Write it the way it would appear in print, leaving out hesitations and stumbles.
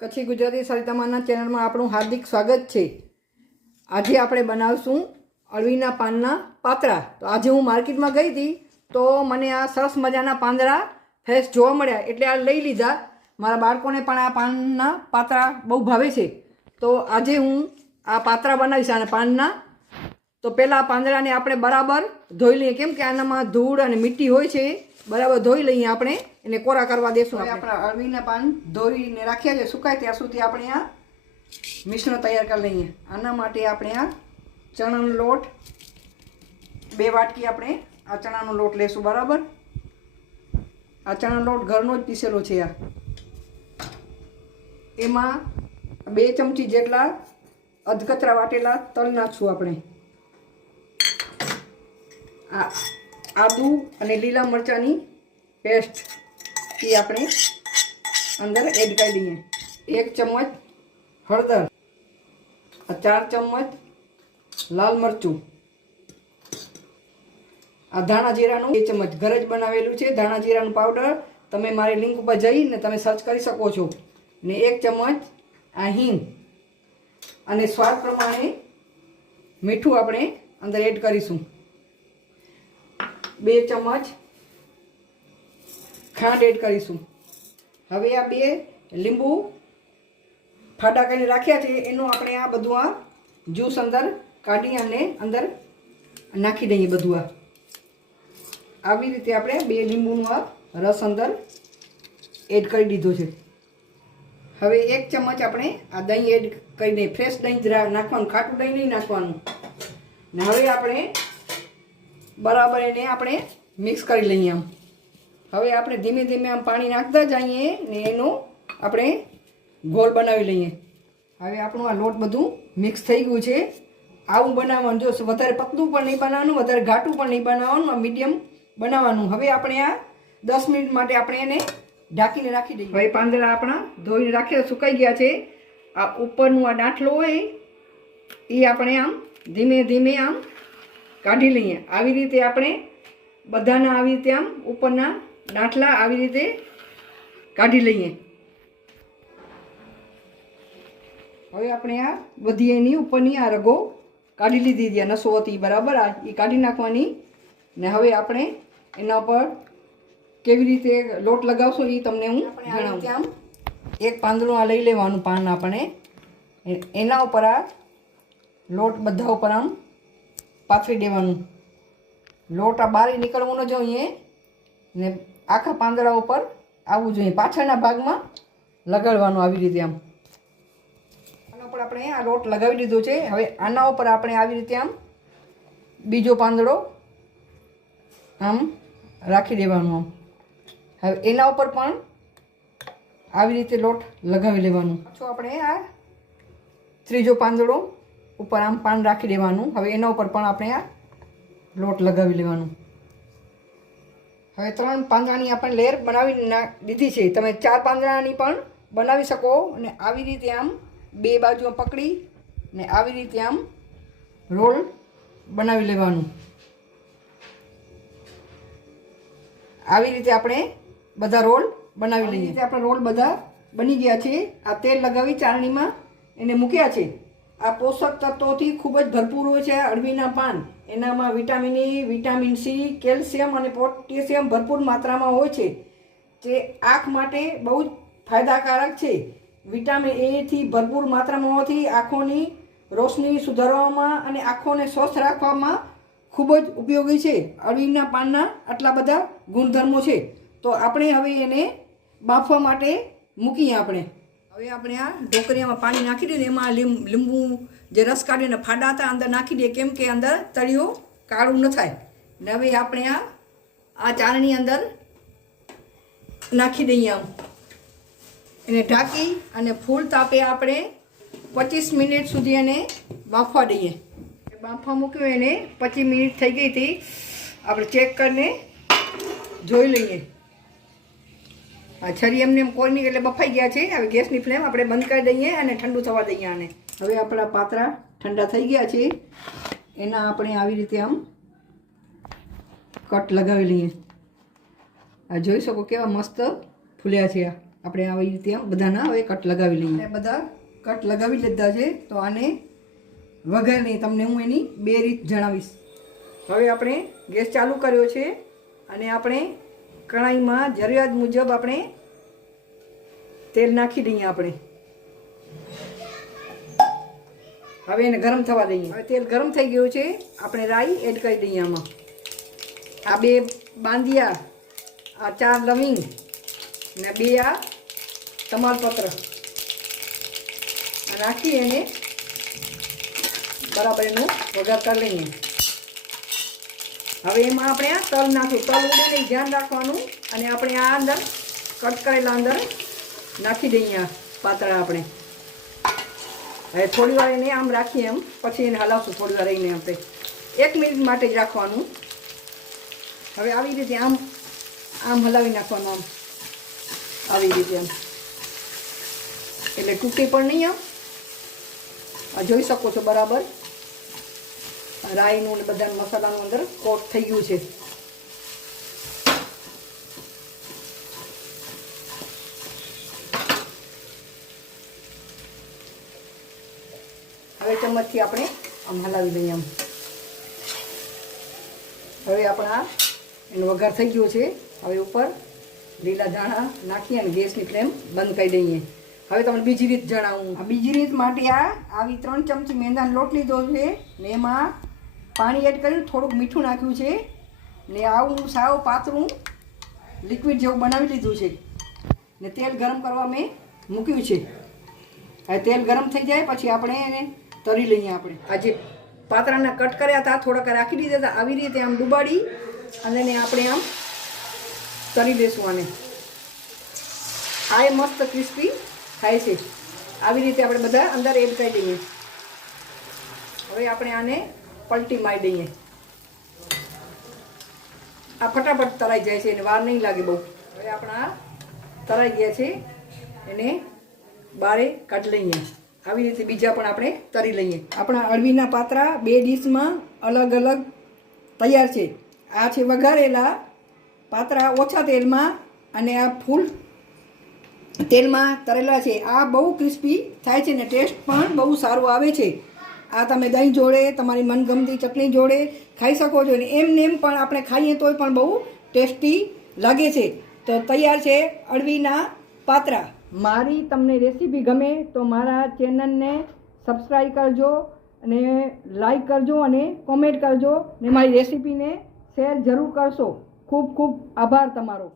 કચ્છી ગુજરાતી સરિતામાના ચેનલમાં આપણું હાર્દિક સ્વાગત છે। આજે આપણે બનાવશું અળવીના પાનના પાતરા। તો આજે હું માર્કેટમાં ગઈ હતી તો મને આ સરસ મજાના પાંદડા ફ્રેશ જોવા મળ્યા એટલે આ લઈ લીધા। મારા બાળકોને પણ આ પાનના પાતરા બહુ ભાવે છે તો આજે હું આ પાતરા બનાવીશ અને પાનના। તો પહેલાં પાંદડાને આપણે બરાબર ધોઈ લઈએ કેમ કે આનામાં ધૂળ અને મીઠી હોય છે। બરાબર ધોઈ લઈએ આપણે એને કોરા કરવા દેશું। આપણા અળવીના પાન ધોઈને રાખ્યા છે સુકાય ત્યાં સુધી આપણે આ મિશ્રણ તૈયાર કરી લઈએ। આના માટે આપણે આ ચણાનો લોટ 2 વાટકી આપણે આ ચણાનો લોટ લેશું। બરાબર આ ચણાનો લોટ ઘરનો જ પીસેલો છે। આ એમાં 2 ચમચી જેટલા અધકચરા વાટેલા તલ નાખશું આપણે। આ આદુ અને લીલા મરચાંની પેસ્ટ એ આપણે અંદર એડ કરી દઈએ। 1 ચમચ હળદર, 4 ચમચ લાલ મરચું, આ ધાણા જીરાનું 2 ચમચ ઘરે જ બનાવેલું છે ધાણા જીરાનું પાવડર। તમે મારી લિંક ઉપર જઈને તમે સર્ચ કરી શકો છો। ને 1 ચમચ આ હિંગ અને સ્વાદ પ્રમાણે મીઠું આપણે અંદર એડ કરીશું। 2 ચમચ ખાંડ એડ કરીશું। હવે આ 2 લીંબુ ફાડા કરીને રાખ્યા છે એનું આપણે આ બધું આ જ્યુસ અંદર કાઢી અને અંદર નાખી દઈએ। બધું આ આવી રીતે આપણે 2 લીંબુનો આ રસ અંદર એડ કરી દીધો છે। હવે 1 ચમચ આપણે આ દહીં એડ કરી દઈએ। ફ્રેશ દહીં જ નાખવાનું, ખાટું દહીં નહીં નાખવાનું। ને હવે આપણે બરાબર એને આપણે મિક્સ કરી લઈએ। આમ હવે આપણે ધીમે ધીમે આમ પાણી નાખતા જઈએ ને એનો આપણે ગોળ બનાવી લઈએ। હવે આપણું આ લોટ બધું મિક્સ થઈ ગયું છે। આવું બનાવવાનું, જો વધારે પતલું પણ નહીં બનાવવાનું, વધારે ઘાટું પણ નહીં બનાવવાનું, આ મીડિયમ બનાવવાનું। હવે આપણે આ 10 મિનિટ માટે આપણે એને ઢાંકીને રાખી દઈએ। હવે પાંદડા આપણા ધોઈને રાખ્યા સુકાઈ ગયા છે। આ ઉપરનું આ ડાંઠલો હોય એ આપણે આમ ધીમે ધીમે આમ કાઢી લઈએ। આવી રીતે આપણે બધાના આવી રીતે આમ ઉપરના ડાંઠલા આવી રીતે કાઢી લઈએ। હવે આપણે આ બધી એની ઉપરની આ રગો કાઢી લીધી છે, નસો હતી બરાબર આ એ કાઢી નાખવાની। ને હવે આપણે એના ઉપર કેવી રીતે લોટ લગાવશો એ તમને હું જણાવું। આમ એક પાંદડું આ લઈ લેવાનું પાન આપણે એના ઉપર આ લોટ બધા ઉપર આમ પાથરી દેવાનું। લોટ આ બહાર નીકળવું ન જોઈએ ને આખા પાંદડા ઉપર આવવું જોઈએ, પાછળના ભાગમાં લગાડવાનું આવી રીતે આમ। આના ઉપર આપણે આ લોટ લગાવી દીધો છે। હવે આના ઉપર આપણે આવી રીતે આમ બીજો પાંદડો આમ રાખી દેવાનું આમ। હવે એના ઉપર પણ આવી રીતે લોટ લગાવી લેવાનું। પાછો આપણે આ ત્રીજો પાંદડો ઉપર આમ પાન રાખી દેવાનું। હવે એના ઉપર પણ આપણે આ લોટ લગાવી લેવાનું। હવે 3 પાંદડાની આપણે લેયર બનાવી દીધી છે। તમે 4 પાંદડાની પણ બનાવી શકો અને આવી રીતે આમ 2 બાજુ પકડી ને આવી રીતે આમ રોલ બનાવી લેવાનું। આવી રીતે આપણે બધા રોલ બનાવી લઈએ। રીતે આપણે રોલ બધા બની ગયા છે। આ તેલ લગાવી ચાળણીમાં એને મૂક્યા છે। આ પોષક તત્વોથી ખૂબ જ ભરપૂર હોય છે અળવીના પાન। એનામાં vitamin E, vitamin C, calcium અને પોટેશિયમ ભરપૂર માત્રામાં હોય છે જે આંખ માટે બહુ જ ફાયદાકારક છે। વિટામિન A થી ભરપૂર માત્રામાં હોવાથી આંખોની રોશની સુધારવામાં અને આંખોને સ્વસ્થ રાખવામાં ખૂબ જ ઉપયોગી છે। અળવીના પાનના આટલા બધા ગુણધર્મો છે। તો આપણે હવે એને બાફવા માટે મૂકીએ આપણે। હવે આપણે આ ઢોકળિયામાં પાણી નાખી દઈએ, એમાં લીંબુ જે રસ કાઢીને ફાડા હતા અંદર નાખી દઈએ કેમ કે અંદર તળિયું કાળું ન થાય। ને હવે આપણે આ ચાળણી અંદર નાખી દઈએ આમ એને ઢાંકી અને ફૂલ તાપે આપણે 25 મિનિટ સુધી એને બાફવા દઈએ। બાફવા મૂક્યો એને 25 મિનિટ થઈ ગઈ હતી, આપણે ચેક કરીને જોઈ લઈએ। આ છરી એમને એમ કોઈ નહીં એટલે બફાઈ ગયા છે। હવે ગેસની ફ્લેમ આપણે બંધ કરી દઈએ અને ઠંડુ થવા દઈએ આને। હવે આપણા પાતરા ઠંડા થઈ ગયા છે, એના આપણે આવી રીતે આમ કટ લગાવી લઈએ। આ જોઈ શકો કેવા મસ્ત ફૂલ્યા છે। આ આપણે આવી રીતે બધાના હવે કટ લગાવી લઈએ. બધા કટ લગાવી લીધા છે. તો આને વઘારની તમને હું એની બે રીત જણાવીશ. હવે આપણે ગેસ ચાલુ કર્યો છે અને આપણે કઢાઈમાં જરૂરિયાત મુજબ આપણે તેલ નાખી દઈએ. આપણે હવે એને ગરમ થવા દઈએ. હવે તેલ ગરમ થઈ ગયું છે. આપણે રાઈ એડ કરી દઈએ આમાં. આ 2 બાંદિયા, આ 4 લવિંગ ને 2 આ તમાલપત્ર નાખી એને બરાબર એનો વઘાર કરી લઈએ. હવે એમાં આપણે આ તલ નાખ્યું. તલ ઉડે નહીં, ધ્યાન રાખવાનું. અને આપણે આ અંદર કટ કરેલા અંદર નાખી દઈએ. આ પાતળા આપણે હવે થોડી વાર એને આમ રાખીએ, એમ પછી એને હલાવશું. થોડી વાર રહીને આપણે 1 મિનિટ માટે જ રાખવાનું. હવે આવી રીતે આમ હલાવી નાખવાનું. આમ આવી રીતે આમ, એટલે તૂટે પણ નહીં. આમ જોઈ શકો છો બરાબર રાઈનું ને બધા મસાલાનું અંદર કોટ થઈ ગયું છે. હવે ચમચથી આપણે આમ હલાવી દઈએ. આમ હવે આપણા એનો વઘાર થઈ ગયો છે. હવે ઉપર લીલા ધાણા નાખી અને ગેસની ફ્લેમ બંધ કરી દઈએ. હવે તમને બીજી રીત જણાવું. આ બીજી રીત માટે આવી 3 ચમચી મેંદાનો લોટ લીધો છે ને એમાં પાણી એડ કરીને થોડુંક મીઠું નાખ્યું છે ને આવું સાવ પાતળું લિક્વિડ જેવું બનાવી લીધું છે ને તેલ ગરમ કરવા મેં મૂક્યું છે. હવે તેલ ગરમ થઈ જાય પછી આપણે એને તળી લઈએ. આપણે આ જે પાતળાના કટ કર્યા હતા થોડાક રાખી દીધા હતા. આવી રીતે આમ ડુબાડી અને એને આપણે આમ તળી દઈશું. આને આ એ મસ્ત ક્રિસ્પી થાય છે. આવી રીતે આપણે બધા અંદર એડ કરી દઈએ. હવે આપણે આને પલટી મારી દઈએ. આ ફટાફટ તળાઈ જાય છે, એને વાર નહીં લાગે બહુ. હવે આપણા તળાઈ ગયા છે, એને બારે કાઢી લઈએ. આવી રીતે બીજા પણ આપણે તળી લઈએ. આપણા અળવીના પાત્રા 2 ડીશમાં અલગ અલગ તૈયાર છે. આ છે વઘારેલા પાત્રા ઓછા તેલમાં અને આ ફૂલ તેલમાં તળેલા છે. આ બહુ ક્રિસ્પી થાય છે ને ટેસ્ટ પણ બહુ સારો આવે છે. આ તમે દહીં જોડે, તમારી મનગમતી ચટણી જોડે ખાઈ શકો છો ને એમ પણ આપણે ખાઈએ તોય પણ બહુ ટેસ્ટી લાગે છે. તો તૈયાર છે અળવીના પાત્રા. મારી તમને રેસીપી ગમે તો મારા ચેનલને સબસ્ક્રાઈબ કરજો અને લાઈક કરજો અને કોમેન્ટ કરજો ને મારી રેસીપીને શેર જરૂર કરશો. ખૂબ ખૂબ આભાર તમારો.